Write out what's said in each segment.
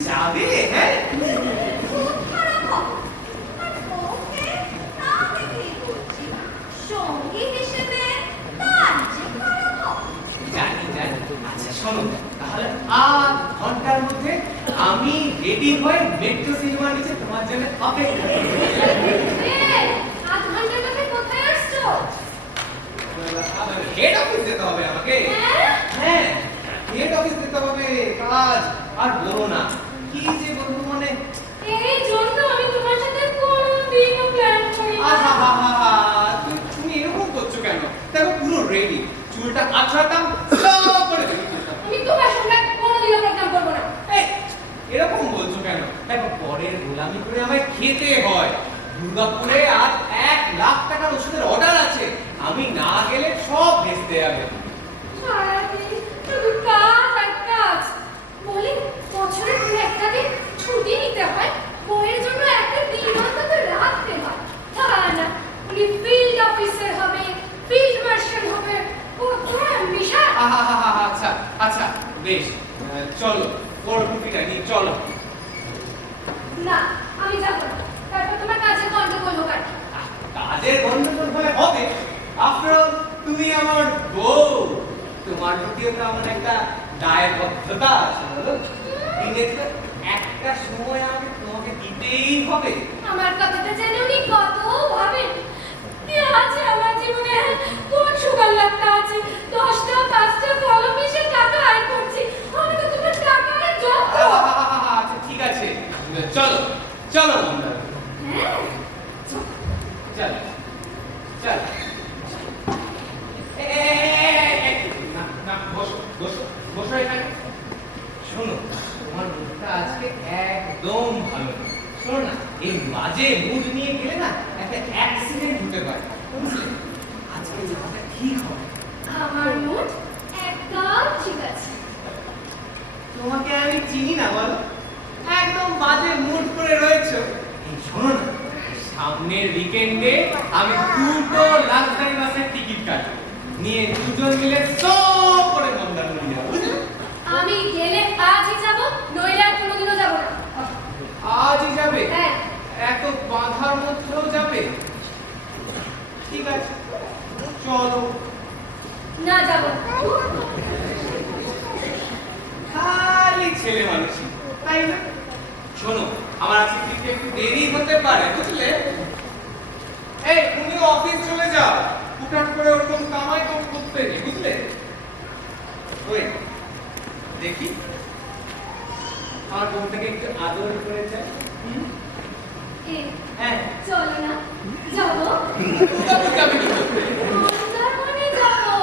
যাবে হ্যাঁ খুব খারাপ হবে। আর ওকে তাকে কি বলছি? সঙ্গী হিসেবে তার যে খারাপ হবে। জানি জানি আচ্ছা শোনো তাহলে আধ ঘন্টার মধ্যে আমি রেডি হয়ে মেট্রো সিনেমা নিচে তোমার জন্য অপেক্ষা করব। আধ ঘন্টার মধ্যে কোথায় আসছো? হেড অফিস যেতে হবে আমাকে। হ্যাঁ হেড অফিস যেতে হবে, কাজ আর বলো না কি যে বলবো মানে এই জন্য আমি তোমার সাথে কোনোদিনও প্ল্যান করি না। তুমি এরকম করছো কেন? দেখো পুরো রেডি, চুলটা আছড়াতাম সব করে রেডি করতাম। আমি তোমার সঙ্গে কোনোদিনও প্রোগ্রাম করবো না। এই, এরকম বলছো কেন? দেখো পরের গোলামি করে আমায় খেতে হয়। দুর্গাপুরে আজ 1,00,000 টাকার ওষুধের অর্ডার আছে, আমি না গেলে সব ভেস্তে যাবে। সারাদিন শুধু কাজ আর কাজ। বলি বছরে দু একটা দিন ছুটি নিতে হয়, বইয়ের জন্য একটা দিন অন্তত রাখতে হয়। তা না, উনি ফিল্ড অফিসার হবে, ফিল্ড মার্শাল হবে, কত অ্যাম্বিশন। আচ্ছা আচ্ছা বেশ, চলো বড় টুপিটা নিয়ে চলো। না, আমি যাবো না। তারপর তোমার কাজের গন্ডগোল হোক আর কি। কাজের গন্ডগোল হলে হবে, আফটার অল তুমি আমার বউ, তোমার প্রতিও তো আমার একটা দায়বদ্ধতা আছে বলো। দিনেতে একটা সময় আমাকে তোমাকে দিতেই হবে। আমার কথাটা যেন উনি কত ভাবেন। কি আছে আমার জীবনে, কোন সুগার লাগতা আছে, 10টা 5টা কলম মিশে টাকা আয় করছি। আমি তো তোমার টাকার যত। আচ্ছা ঠিক আছে, চলো চলো আমরা হ্যাঁ চল চল। না না বসো বসো বসো এখানে। শোনো তোমার মুডটা আজকে একদম ভালো না। শোনো না, এই বাজে মুড নিয়ে গেলে না একটা অ্যাক্সিডেন্ট হতে পারে, বুঝলে? আজকে যাওয়াটা ঠিক হবে। আমার মুড একদম ঠিক আছে। তোমাকে আমি চিনি না বলো, একদম বাজে মুড করে রয়েছো। এই শোনো না, সামনের উইকেন্ডে আমি 2টো লাক্সারি বাসের টিকিট কাটবো, নিয়ে দুজন মিলে সো করে মন্দারমণি যাবো, বুঝলে? আমি গেলে আজই যাব, নইলে আর কোনোদিনও যাব না। আজই যাবে? হ্যাঁ। এত বাধার মধ্যেও যাবে? ঠিক আছে চলো। না যাব না। খালি ছেলে মানুষই, তাই না? শোনো আমার আজকে ফিরতে একটু দেরি হতে পারে, বুঝলে? এই তুমি অফিস চলে যাও, হুটহাট করে ওরকম কামাই তো করতে নেই, বুঝলে? ওই দেখি আমার বউ থেকে একটু আদর করে যায়। হ্যাঁ চলো না, যাবো। দুর্গাপুরকে আমি কি করতে? মন্দারমণি যাবো।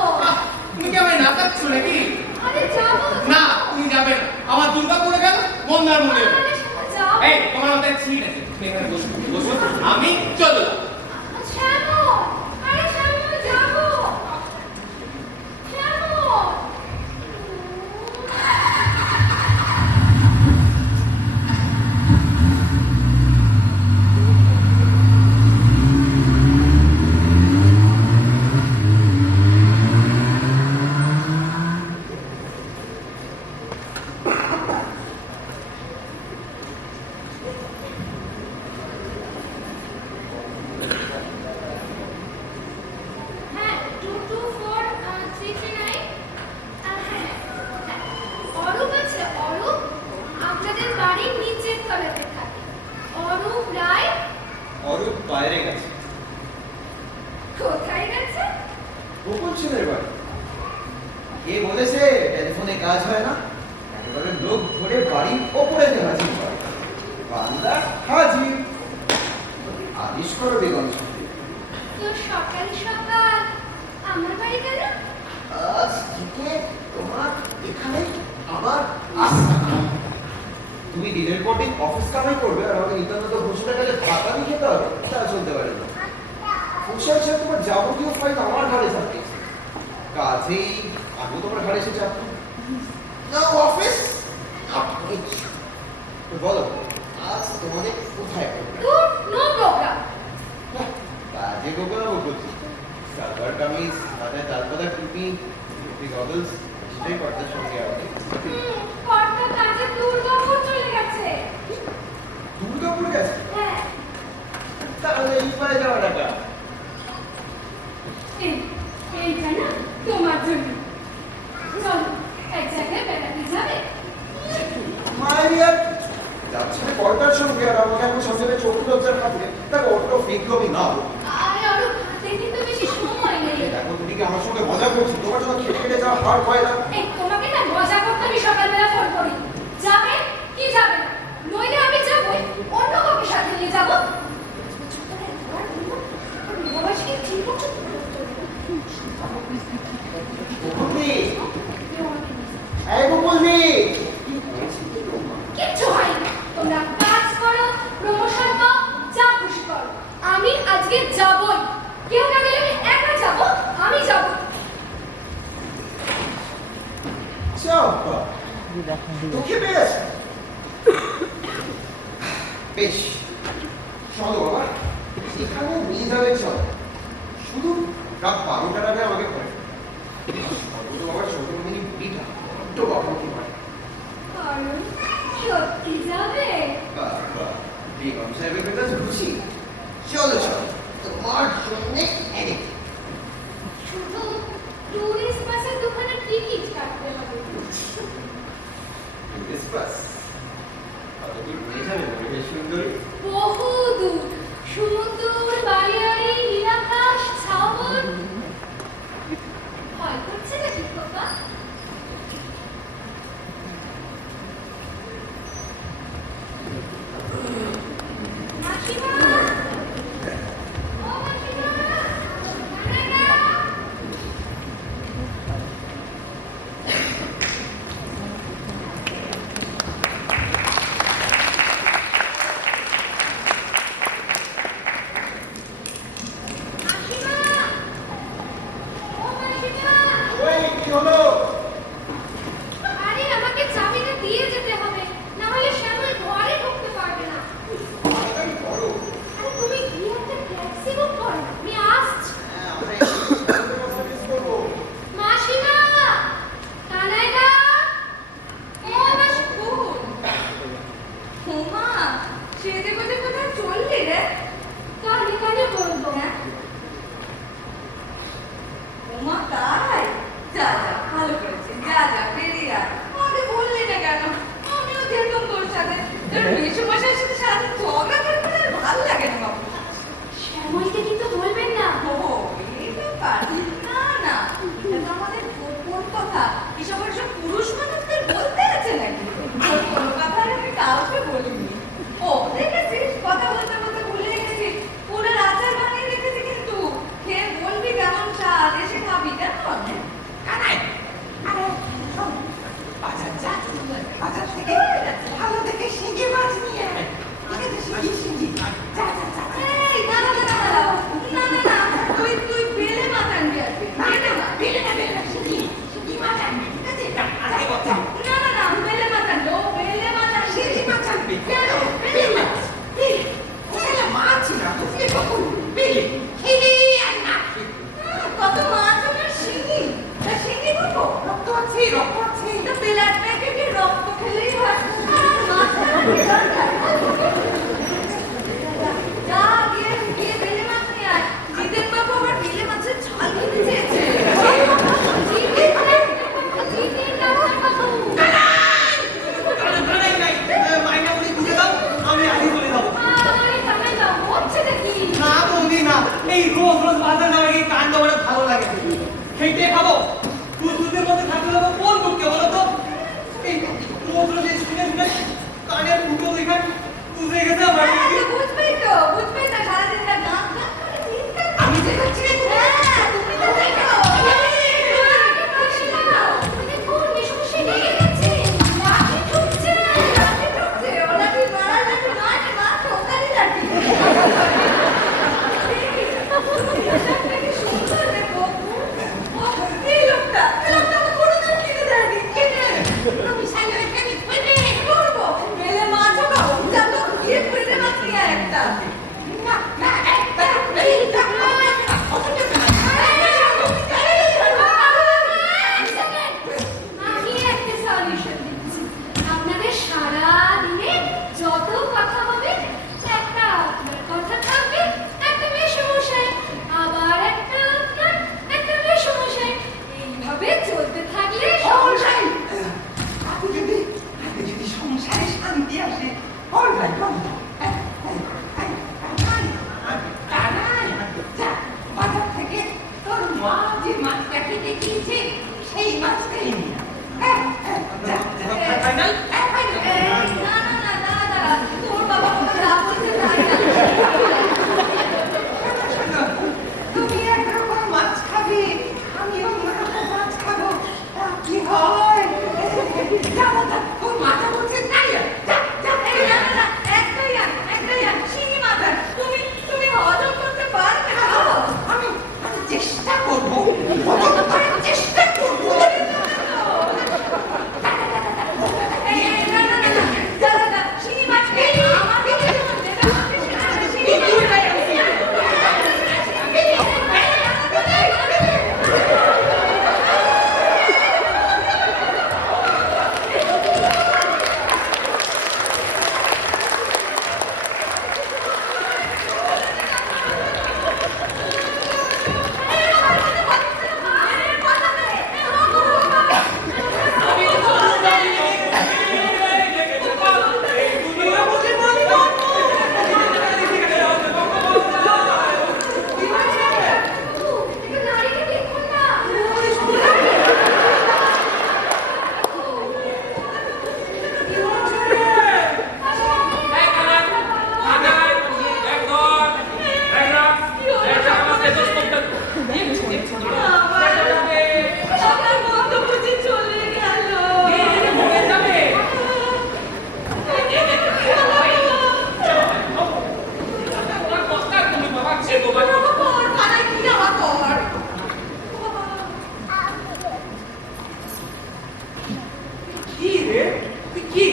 তুমি কি আমায় নাচাচ্ছো নাকি? আরে যাবো। না তুমি যাবে না, আমার দুর্গাপুরে গেল মন্দারমণি যাবে। আমাদের সাথে যাও। এই তোমার মাথায় ছিট আছে, তুমি এখানে বসো বসো, আমি চলো। শ্যামল, আরে শ্যামল যাবো। শ্যামল। হ্যাঁ 224 339। হ্যাঁ অরূপ আছে, অরূপ আপনাদের বাড়ির নিচের তলাতে থাকে। অরূপ রায়। অরূপ বাইরে গেছে। কোথায় গেছে? গোকুল ছেলের বাড়ি। কে বলেছে টেলিফোনে কাজ হয় না? একেবারে লোক ধরে বাড়ির ওপরে হাজির করে। বান্দা হাজির। আদেশ করো বেগম সাহেব। তো সকাল সকাল আমার বাড়ি গেল? আজ থেকে তোমার এখানে আমার আস্থা। তুমি দিনের পর দিন অফিস কামাই করবে আর আমাকে নিতান্ত ঘোষণা কাজে ভাতা নিয়ে খেতে হবে, তা চলতে পারে না। ফুসার সাথে তোমার যাবতীয় ফাইল আমার ঘরে থাকে, কাজেই আমি তোমার ঘরে এসে যাবো না অফিস। তো বলো আজ তোমাদের কোথায় করবে? দূর, নো প্রোগ্রাম। কাজে গোগলাবো করছি, সালোয়ার কামিজ, মাথায় তালপাতা টুপি, গগলস, সেটাই কর্তার সঙ্গে আমাকে। কর্তা কাজে দুর্গাপুর চলে গেছে। আরে আর যাচ্ছে না কলটার সঙ্গে আর আমাকে এখন সামনে চোখ লজ্জার খাতে তাকে অটো বিক্রমী না বলো। আরে আরো হাতে কিন্তু বেশি সময় নেই। দেখো তুমি কি আমার সঙ্গে মজা করছো? তোমার সঙ্গে খেটে খেটে যাওয়া হার হয় না। এই তোমাকে না মজা করতে আমি সকালবেলা ফোন করি। যাবে কি যাবে না? নইলে আমি যাবই, অন্য কাউকে সাথে নিয়ে যাবো। বকুলদি, এই বকুলদি, কিচ্ছু হয়নি। তোমরা কাজ করো, প্রমোশন পাও, যা খুশি করো। আমি আজকে যাবই। কেউ না গেলে আমি একা যাবো, আমি যাবো। চাপা তোকে বেশ বেশ চলো বাবা, এখানে নিয়ে যাবে চলো, শুধু রাত 12টার আগে আমাকে পড়ে বাবা ছোট মিনি বুড়িটা বড্ড বাবাকে পারে। কারণ সত্যি যাবে। বাবা বেগম সাহেবের মেজাজ খুশি। চলো চলো, তোমার জন্য এনে শুধু টুরিস্ট বাসের দোকানে টিকিট কাটতে হবে। বাস কতদূর নিয়ে যাবে বলে সুন্দরী? বহু দূর, সমুদ্র, বালিয়াড়ি, নীলাকাশ, শ্রাবণ। ভয় করছে নাকি খোকা? মাসিমা, ও মাসিমা, কানাইরা। মাসিমা, ও মাসিমা। ওই কি হলো? আরে আমাকে চাবিটা দিয়ে যেতে হবে, না হলে শ্যামল ঘরে ঢুকতে পারবে না। তাড়াতাড়ি করো। আরে তুমি গিয়ে একটা ট্যাক্সি বুক করো, আমি আসছি। হ্যাঁ, আমরা এই সার্ভিস করবো। মাসিমা, কানাইদা, ও মাসিমা। ওমা, সেজে গুজে কোথায় চললি রে? কানে কানে বলবো না। ওমা তাই? যা যা, ভালো করেছিস। যা যা, বেরিয়ে আয়। আমাকে বললি না কেন? আমিও যেতাম তোর সাথে। তোর মেসোমশাইয়ের সাথে সারাদিন ঝগড়া করতে আর ভালো লাগে না বাবু। শ্যামলকে কিন্তু বলবেন না। ও, এই ব্যাপার। না না, এটা তো আমাদের গোপন কথা। এসব আর সব পুরুষ মানুষদের বলতে আছে নাকি? তোর কোনো কথা আর আমি কাউকে বলিনি। ও, দেখেছিস? কথা বলতে বলতে ভুলে গেছিস। ফুলের আচার বানিয়ে রেখেছি কিন্তু। খেয়ে বলবি কেমন স্বাদ, এসে খাবি কেমন? কানাই, আরে শোন, বাজার যা, বাজার থেকে ভালো দেখে শিঙি মাছ নিয়ে আয়। ঠিক আছে, শিঙি, যা যা যা। এই, দাঁড়া, দাঁড়া, দাঁড়া। না, না, না, তুই বেলে মাছ আনবি আজকে। না, বেলে মাছ। বেলে না, শিঙি মাছ আনবি, ঠিক আছে? আজকে কথা। না, না, না, বেলে মাছ আনবি। ও, বেলে মাছ আনবি। শিঙি মাছ আনবি। কেন? আসে অলরাইট বাজার থেকে তোর মা যে মাছটাকে দেখিয়েছে সেই মাছটাই নিয়ে ফাইনাল না না না দাদা তোর বাবা কথা যা বলছে তাই না তুমি একরকম মাছ খাবে আমি অন্যরকম মাছ খাবো তা কি হয় তোর মাথা বলছে তাই না না না একটাই আর শিঙি মাথা তুমি হজম করতে পারবে না আমি চেষ্টা করবো চেষ্টা করবো দাদা শিঙি মাছ আমাকে আমার মত বুঝে চলে গেল তোর পাড়ায় কি আমার তোর কি রে তুই কি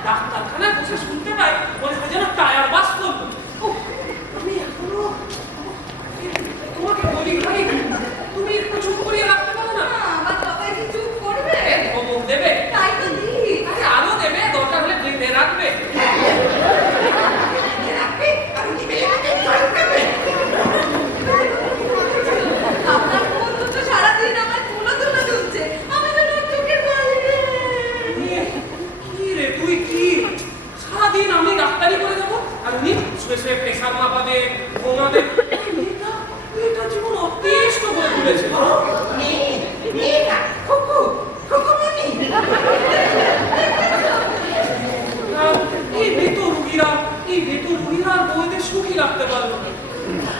ডাক্তারখানায় বসে শুনতে পাই মনে হয় যেন টায়ার বাস করলো আমি এখনো তোমাকে বলি ভাই তুমি একটু চুপ করিয়ে রাখতে পারো না আমার বাবা কি চুপ করবে ধমক দেবে তাই তো দিই আরে আলো দেবে দরকার হলে বেঁধে রাখবে আপনার বন্ধু তো সারাদিন আমার তুলো দুলছে আমি যেন ওর চোখের বাইরে কি রে তুই কি সারাদিন আমি ডাক্তারি করে যাবো আর উনি শুয়ে শুয়ে প্রেশার মাপাবে ঘুমাবে এটা জীবন অতিষ্ঠ করে তুলেছে এই ভেতর রুগীরা বইদের সুখী রাখতে পারলো না।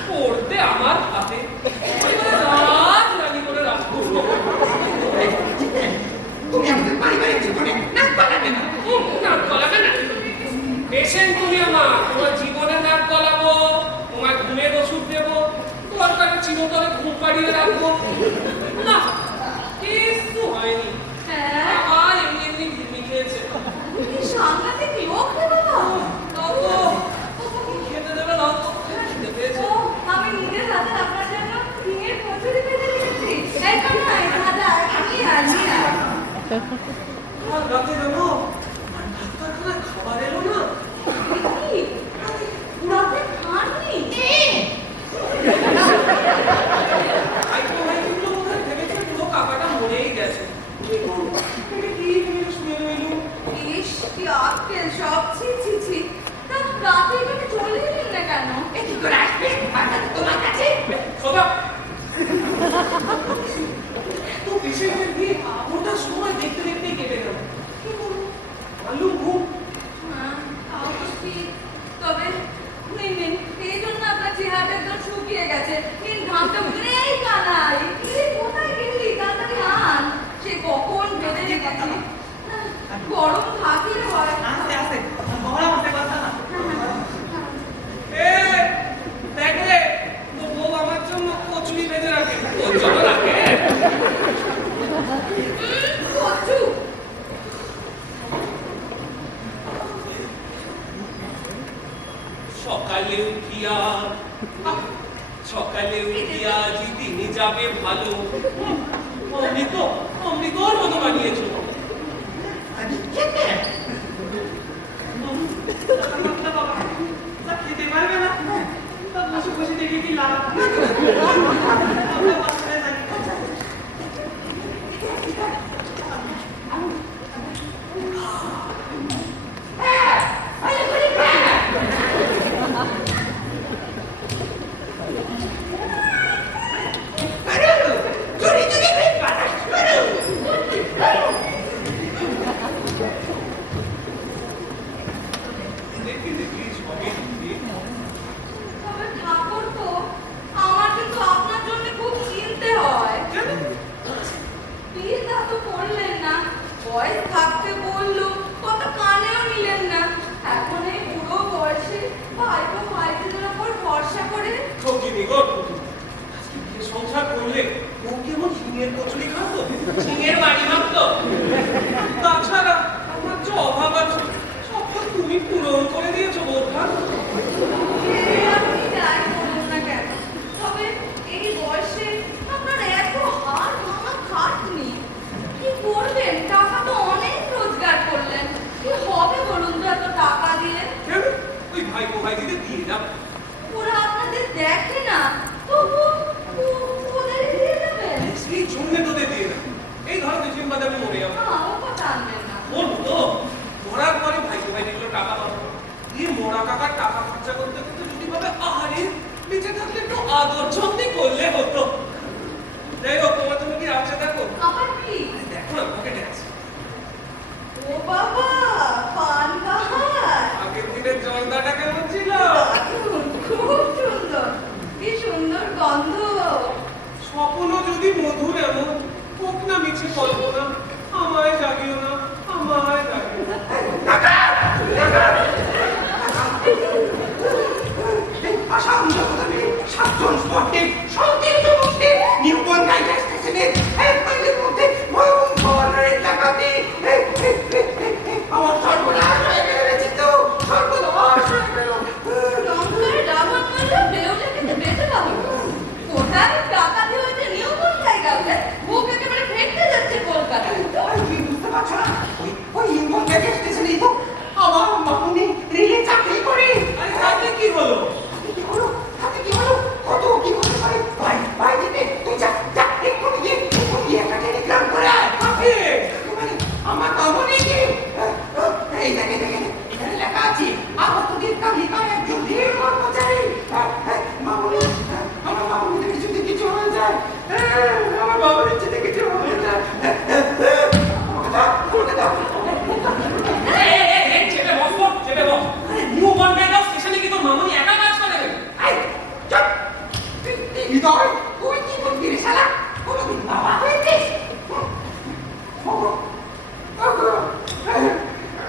পড়তে আমার হাতে রাত রানি করে রাখবো তুমি আমাদের পারিবারিক জীবনে নাক গলাবে না নাক গলাবে না পেশেন্ট তুমি আমার তোমার জীবনে নাক গলাবো তোমার ঘুমের ওষুধ দেবো দরকারে চিরতরে ঘুম পাড়িয়ে রাখবো না কিছু হয়নি হ্যাঁ আবার এমনি এমনি ঘুমি খেয়েছে কি সাংঘাতিক লোক রে বাবা খেতে দেবে না খেতে পেয়েছে ও আমি নিজের হাতে আপনার জন্য ডিমের কচুরি ভেজে রেখেছি এখন না দাদা আমি আনি কাল রাতে জানো আর ডাক্তারখানায় খাবার এলো না কি রাতে খাননি আইগুলো বোধহয় ভেবেছে পুরো কাকাটা মরেই গেছে কি করবো এটা কি ভেবে শুয়ে রইলুম ইস কি আক্কেল সব ছি ছি ছি তা রাতে এখানে চলে এলেন না কেন কি করে আসবে তোমার কাছে সবা তো পেশেন্টের ভিড় ওটা সময় দেখতে দেখতেই কেটে গেল কি করবো মালুম ঘুম তাও তো ঠিক তবে নিন এই জন্য আপনার চেহারাটা একদম শুকিয়ে গেছে নিন ঘামটা বুঝে এই কানাই এই কোথায় গেলি তাড়াতাড়ি আন সে কখন বেঁধে রেখেছি গরম থাকি রে হয় আস্তে আস্তে বড় মাথা কথা না দেখ রে তো বউ আমার জন্য কচুরি ভেজে রাখে ওর জন্য রাখে কচু সকালে উঠিয়া দিন যাবে ভালো অমৃতর মতো বানিয়েছো খেতে পারবে না বসে বসে দেখে কি লাভ দেখে দেখি সবই ঠিক। তবে ঠাকুর তো আমার কিন্তু আপনার জন্য খুব চিনতে হয়। কেন? বিয়েটা তো করলেন না, বয়স থাকতে বললো, কথা কানেও নিলেন না। এখন এই বুড়ো বয়সে ভাইপো ভাইদের ওপর ভরসা করে ঠকিনি গো ঠকিনি। আজকে বিয়ে সংসার করলে ও কেমন ঝিঙের কচুরি খাতো, ঝিঙের বাড়ি ভাবতো। তাছাড়া আমার যে অভাব আছে সব তো তুমি পূরণ করে দিয়েছো বৌঠা। সে আপনি যাই বলুন না কেন, তবে এই বয়সে আপনার এত হাড় ভাঙা খাটনি। কি করবেন? টাকা তো অনেক রোজগার করলেন, কি হবে বলুন তো এত টাকা দিয়ে? কেন? ওই ভাইপো ভাইজিদের দিয়ে যাবো। ওরা আপনাদের দেখে না, তবু ওদের দিয়ে দেবেন। সেই জন্য তোদের দিয়ে দেবো। এই ধরো কিছুদিন বাদে আমি মরে যাবো। ও কথা আনবেন না। বলবো তো মরার পরে ভাইপো ভাইজিগুলো টাকা পাবো। দিয়ে মরা কাকার টাকা খরচা করতে করতে যদি ভাবে আহারে বেঁচে থাকলে একটু আদর যত্ন করলে হতো। যাই হোক, তোমার তুমি কি আছে দেখো। আবার কি? দেখো না পকেটে আছে। ও বাবা, পান বাহার। আগের দিনের জলদাটা কেমন ছিল? দারুণ, খুব সুন্দর। কি সুন্দর গন্ধ। স্বপ্ন যদি মধুর এমন হোক না মিছে কল্পনা, আমায় জাগিও না, আমায় জাগিও না। আসাম জগতে 7 জন স্পটের সতীর্থ মধ্যে নিউটন গাইড স্টেশনের এক মাইলের মধ্যে ভয়ঙ্কর এলাকাতে আমার সর্বনাশ হয়ে গেল রে চিত্ত, সর্বনাশ হয়ে গেল। রংপুরে ডাবল মারলে বেউলে খেতে বেঁচে পাবো। কোথায় টাকা দিয়ে হয়েছে নিউটন জায়গাতে বুক একেবারে ফেটে যাচ্ছে কলকাতায়। তুমি বুঝতে পারছো না? ওই নিউটন গাইড স্টেশনেই তো আমার মামুনি রেলে চাকরি করে। আরে তাতে কি হলো? কি হলো? হাতে কি হলো? কত কি হতে পারে? ভাই দিতে তুই যা যা এক্ষুনি গিয়ে একটা টেলিগ্রাম করে আয়। কাকে? মানে আমার মামুনি কি? এই দেখে এখানে লেখা আছে আপত্তির তালিকায় একজন ধীর কর্মচারী। মামুনি, আমার মামুনি যদি কিছু হয়ে যায়, আমার মামুনি যদি কিছু হয়ে যায়, চেপে বস তো, চেপে বস। আরে নিউ বনগাঁও স্টেশনে কি তোর মামুনি একা কাজ করে? চুপ! হৃদয়, তুই কি করবি রে শালা? কোনোদিন বাবা হয়েছিস?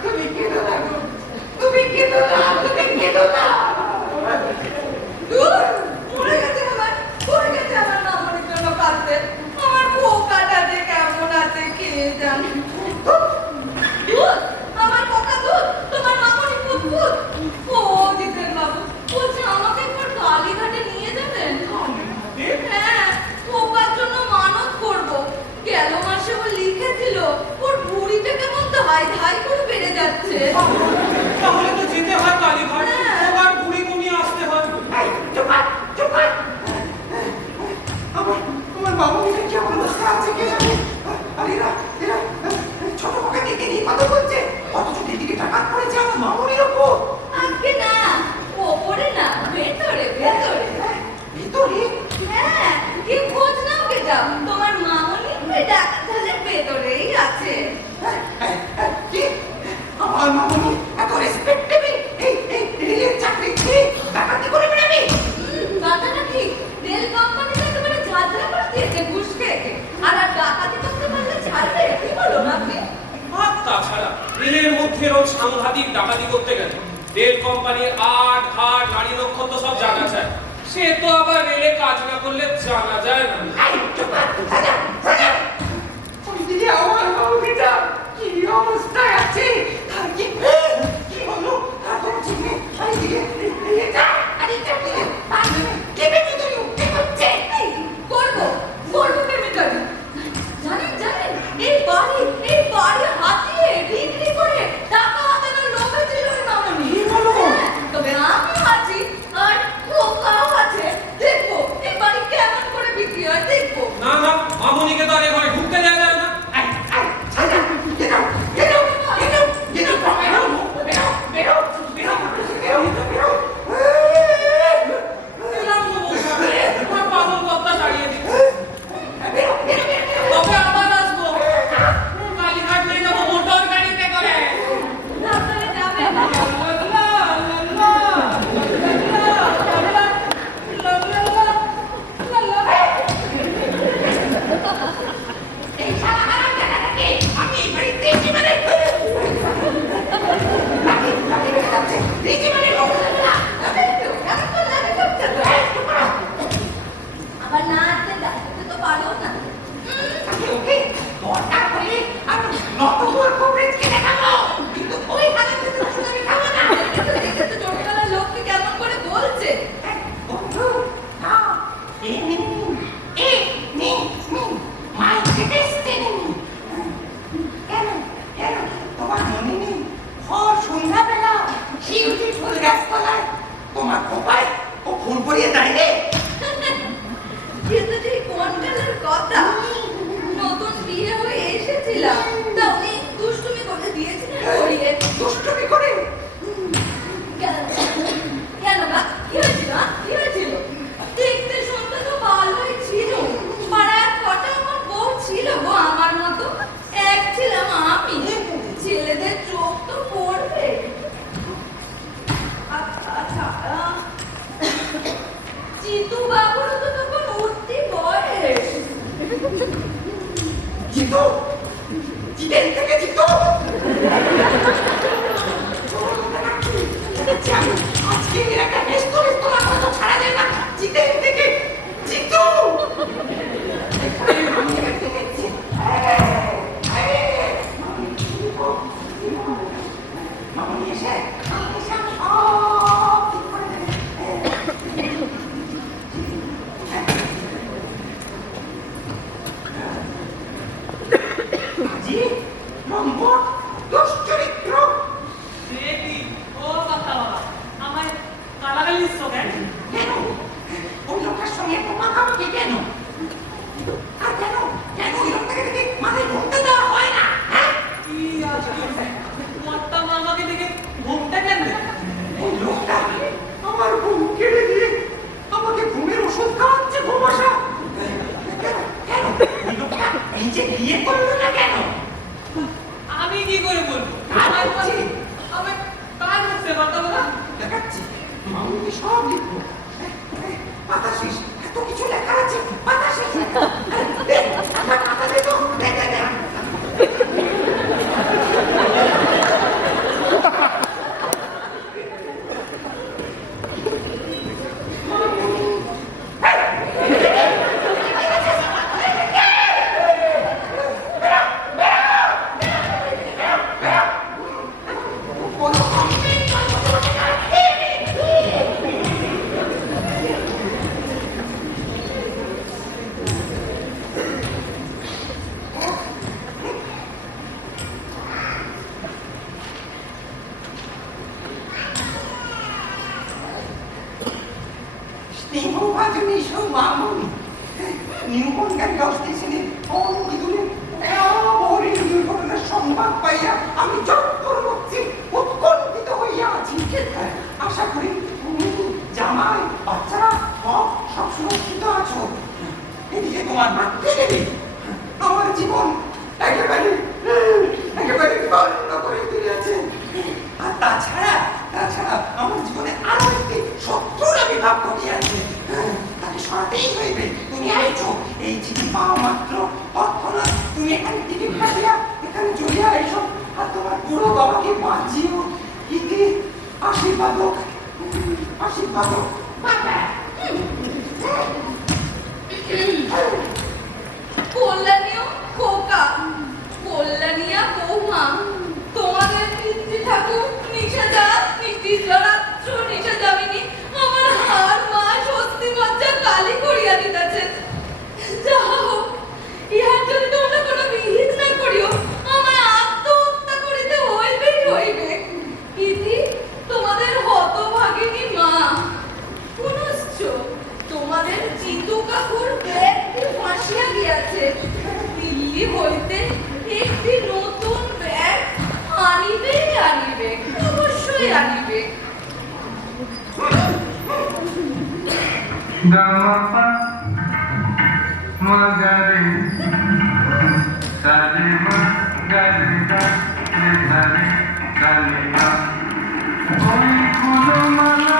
তুমি কেঁদো না গো, তুমি কেঁদো না, তুমি কেঁদো না। দূর, পড়ে গেছে আমার মামনির জন্য কাঁদতে। আমার পোকাটা যে কেমন আছে কে জানে। দুধ, আমার পোকা দুধ, তোমার মামনি পুতপুত। ও জিতেন বাবু, বলছে আমাকে একবার কালীঘাটে নিয়ে যাবেন। হ্যাঁ, পোকার জন্য মানত করব। গেল মাসে ও লিখেছিল ওর ভুঁড়িটা কেমন ধাই করে বেড়ে যাচ্ছে। তাহলে তো যেতে হয় কালীঘাট, হ্যাঁ। আবার ঘুরি কমিয়ে আসতে হয়। এই, চুপ কর, চুপ কর। আমার মামুনিটা কেমন অবস্থা আছে কে জানে? আর এরা ছোট পোকা দিকে নিয়ে কথা বলছে, অথচ দিদিকে টাকা পড়েছে আমার মামুনির ওপর। আজকে না, ওপরে না, ভেতরে। ভিতরে হ্যাঁ, কি খোঁজ নাও কে যাও, তোমার মামনি ওই ডাকাতের ভেতরেই আছে। কি? আমার মামুনি এত রেসপেক্টেবল, এই রেলের চাকরি কি ডাকাতি করে বেড়াবে? কথাটা ঠিক, রেল কোম্পানিতে একেবারে ঝাঁঝরা করে দিয়েছে ঘুষ খেয়ে। আর ডাকাতি করতে পারলে ছাড়বে, কি বলো না আপনি? আর তাছাড়া রেলের মধ্যে রোজ সাংঘাতিক ডাকাতি করতে গেলে রেল কোম্পানির আট ঘাট নারী নক্ষত্র সব জানা যায়। সে তো আবার রেলে কাজ না করলে জানা যায় না। এই, চুপ কর, সাজা। ওই দিদি আমার মামুনিটা কি অবস্থায় আছে? তার কি হলো? তার কোনো ঠিক নেই। আরে দিদি, এটা কেটে ভিতরে উঠতে হচ্ছে। এই, করবো কেমিক্যালি। জানেন, এই বাড়ি হাতিয়ে বিক্রি করে টাকা হাতানোর লোভে ছিল ওই মামনি। কি বলো? হ্যাঁ, তবে আমি আছি আর পোকাও আছে। দেখবো এই বাড়ি কেমন করে বিক্রি হয়, দেখবো। না মামুনিকে তো আর এ ঘরে ঢুকতে দেওয়া যায় না। সাজা, বেরো। এলাম তো বসে, আমার পাগল কর্তা তাড়িয়ে দিচ্ছে। তবে আবার আসবো, কালীঘাট নিয়ে যাবো মোটর গাড়িতে করে। আপনারা যাবেন। লা, লা, তোমার খোপায় ও ফুল পরিয়ে দাঁড়িয়ে কিন্তু যে কোন কালের কথা, নতুন বিয়ে হয়ে এসেছিলাম, তা উনি দুষ্টুমি করে দিয়েছিলেন পরিয়ে। দুষ্টুমি করে কেন কেন বা কি হয়েছিল? কি হয়েছিল? দেখতে শুনতে তো ভালোই ছিল, পাড়ায় কটা আমার বউ ছিল গো আমার মতো, এক ছিলাম আমি। ছেলেদের চোখ তো পড়বে। আচ্ছা জিতু বাবুরও তো তখন উঠতি বয়স। জিতু জিতেন থেকে জিতু আজকে একটা ব্যস্ত তোমার কথা ছাড়া যায় না। জিতেন থেকে জিতু মামনি এসে সব ঠিক করে দেবে। জি নম্বর দুশ্চরিত্র সে কি ও কথা বাবা আমায় গালাগালি কেন? কেন ওই লোকের সঙ্গে তো মাখামাখি কেন? আর কেন কেন ওই লোকটাকে দেখে মাথায় ঘুরতে দেওয়া হয় না? হ্যাঁ কি আজকে মট্টা মামাকে দেখে ঘুমটা কেন দেয়? ওই লোকটা আমার ঘুম কেড়ে দিয়ে আমাকে ঘুমের ওষুধ খাওয়াচ্ছে ঘুম আসা। কেন কেন ওই লোকটা নিজে বিয়ে করলো না কেন? আমি কি করে বলবো? কার বলছি? আমি কার বলতে কথা বলা? দেখাচ্ছি মামুনি সব লিখবো। পাতা শেষ এত কিছু লেখা আছে পাতা শেষ আমার পাতা দে তো দেখে দে স্নেহভাজনী সব মামুনি নিউকনকার 10 স্টেশনে অনবিদুরে ভয়াবহরীর দুর্ঘটনার সংবাদ পাইয়া আমি চক্কর মুক্তি উৎকণ্ঠিত হইয়া আছি। আশা করি তুমি জামাই বাচ্চারা সব সুরক্ষিত আছো। এদিকে তোমার মাতৃ দেবী আমার জীবন একেবারে বন্ধ করে দিয়েছে। আর তাছাড়া আমার জীবনে আরো একটি শত্রুর আবির্ভাব ঘটিয়াছে। তাকে সরাতেই হইবে। তুমি আইছো এই চিঠি পাওয়া মাত্র তৎক্ষণাৎ তুমি এখানে টিকিট কাটিয়া এখানে চলিয়া আইছো। আর তোমার বুড়ো বাবাকে বাঁচিও। ইতি আশীর্বাদক বাবা। কল্যাণীয় খোকা, কল্যাণীয়া বৌমা, তোমাদের পিতৃ ঠাকুর নিষেধা নিষ্ঠিরাত্র নিষেধামিনী আমার হার মা স্বস্তি মজ্জা কালি করিয়া দিতেছেন। যাহা হোক, ইহার যদি তোমরা কোনো বিহিত না করিও আমার আত্মহত্যা করিতে হইবেই হইবে। ইতি তোমাদের হতভাগিনী মা। পুনশ্চ তোমাদের চিতু কাকুর ব্যাগটি ফাঁসিয়া গিয়াছে। দিল্লি হইতে একটি নতুন ব্যাগ আনিবে, অবশ্যই আনিবে। Gamma magari sari magari sari kaliya oi kulo mala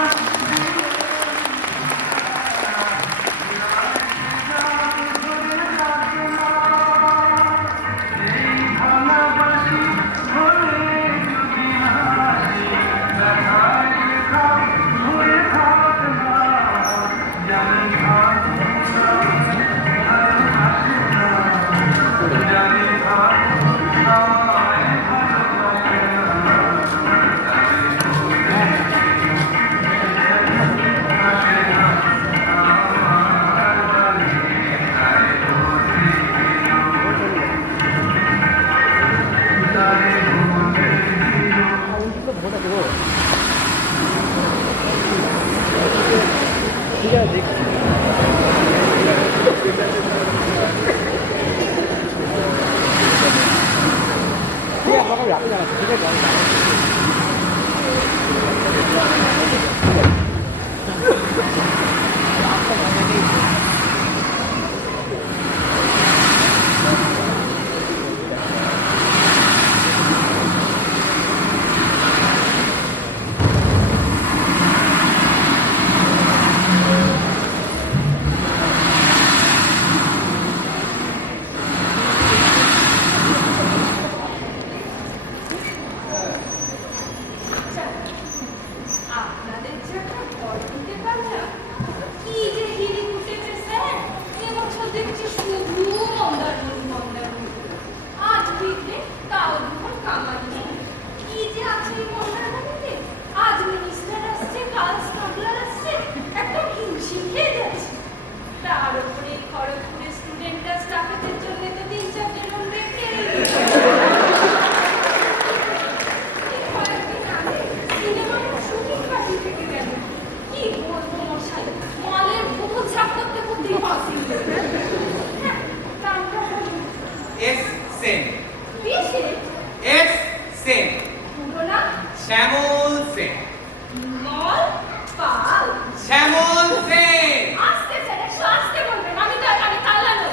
আপনাদের যে একটা ঘর দিতে পারলাম, কি যে হিড়িক উঠেছে স্যার। এবছর দেখছি শুধু মন্দারমণি। আজ বিকলে তাও দুপুর কামালি নেই। কি যে আছে এই মন্দারমণিতে? আজ মিনিস্টার আসছে, কাল স্মাগলার আসছে, একদম হিমশিম খেয়ে যাচ্ছে। তার উপরে খড়গপুরের স্টুডেন্টরা স্টাফেদের জন্য তো 3-4 জন রেখে কয়েকদিন আগে সিনেমার শুটিং পার্টি থেকে গেল। কি বলবো মশাই, মলের ভূত ঝাপ করতে করতেই পাসিং। হ্যাঁ, নামটা বলুন। এস সেন। কিসে? এস সেন। পুরো নাম? শ্যামল সেন। মল পাল। শ্যামল সেন। আস্তে স্যার, একটু আস্তে বলবেন। আমি তাল্লা নই।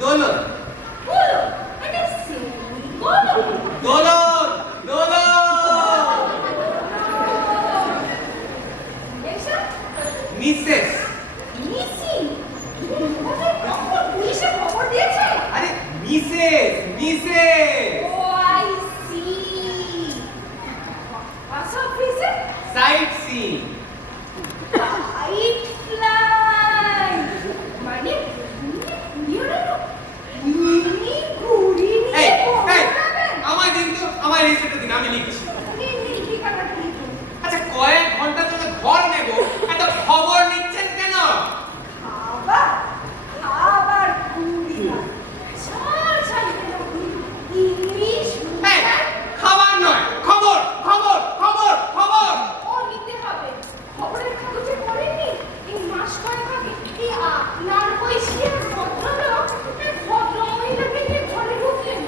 দোলন। বলো, এটা সিন। বলো। দোলন। দোলন। এসব মিসেস। মিসিং। কোথায় পুলিশে খবর দিয়েছে? আরে Mrs, Mrs. Oh I see. পাস অফিসে সাইট সিন। Light fly. মানে উনি ঘুরি নিয়ে এই, পড়াবেন। আমার রেসিপিটা দিন, আমি লিখছি। এই ঠিকানাটা লিখুন। আচ্ছা, কয়েক ঘন্টা ধরে ঘর নেব, এত খবর নিচ্ছেন কেন? খাবার ঘুরি না। ছাড় কেন ঘুরি? ইংলিশ এই, খাবার নয়, খবর, খবর, খবর, খবর। ও নিতে হবে। খবরের কাগজে পড়েনি এই মাস কয়েক আগে এই আপনার বয়সীর ভদ্রলোক এক ভদ্রমহিলাকে নিয়ে ঘরে ঢুকলেন।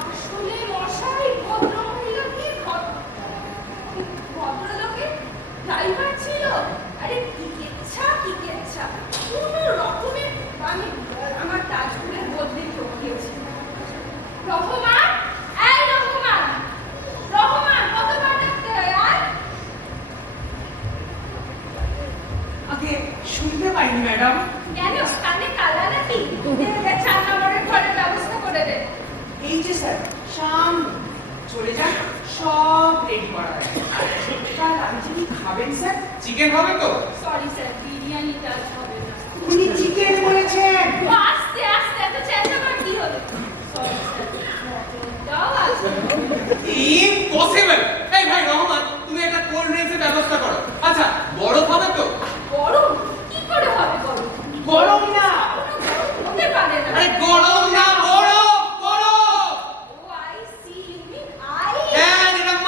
আসলে মশাই ভদ্রমহিলাকে ভদ্রলোকের ড্রাইভার ছিল। আরে কি কেচ্ছা কোনো রকমের আমি আমার তাজপুরের বদলে ঠকিয়েছি। রহমান, এই রহমান, কতবার ডাকতে হয় আর? আগে শুনতে পাইনি ম্যাডাম। কেন কানে কালা নাকি? 4 নম্বরের ঘরের ব্যবস্থা করে দে। এই যে স্যার সামনে চলে যান, সব রেডি করা আছে। কাল আপনি কি খাবেন স্যার? চিকেন হবে তো? সরি স্যার, বিরিয়ানিটা আজ হবে না। উনি চিকেন বলেছেন। আস্তে এত চেঁচাবার কি হলো? সরি স্যার, মটনটাও আছে। ইম্পসিবল। এই ভাই রহমান, তুমি একটা কোল্ড ড্রিঙ্কসের ব্যবস্থা করো। আচ্ছা, বরফ হবে তো?